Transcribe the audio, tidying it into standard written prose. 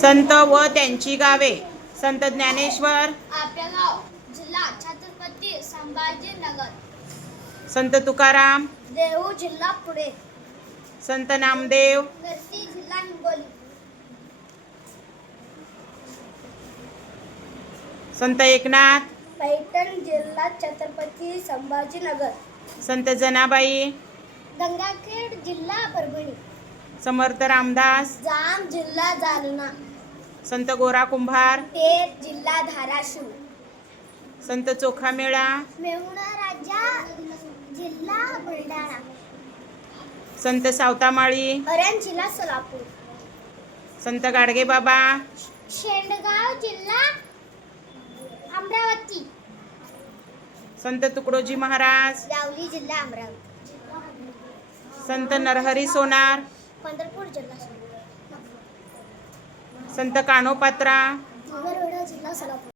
संत व त्यांची गावे. संत ज्ञानेश्वर, आपेगाव, जिल्हा छत्रपती संभाजीनगर. संत तुकाराम, देहू, जिल्हा पुणे. संत नामदेव, नरसी, जिल्हा हिंगोली. संत एकनाथ, पैठण, जिल्हा छत्रपती संभाजीनगर. संत जनाबाई, गंगाखेड, जिल्हा परभणी. समर्थ रामदास, जाम, जिल्हा जालना. संत गोरा कुंभार, पेठ, जिल्हा धाराशिव. संत चोखामेळा, मेहुणा राजा, जिल्हा बुलढाणा. संत सावतामाळी, अरण, जिल्हा सोलापूर. संत गाडगे बाबा, शेंडगाव, जिल्हा अमरावती. संत तुकडोजी महाराज, जावली, जिल्हा अमरावती. संत नरहरी सोनार, पंढरपूर, जिल्हा सोलापूर. संत कानोपात्रा, जिल्हा सोलापूर.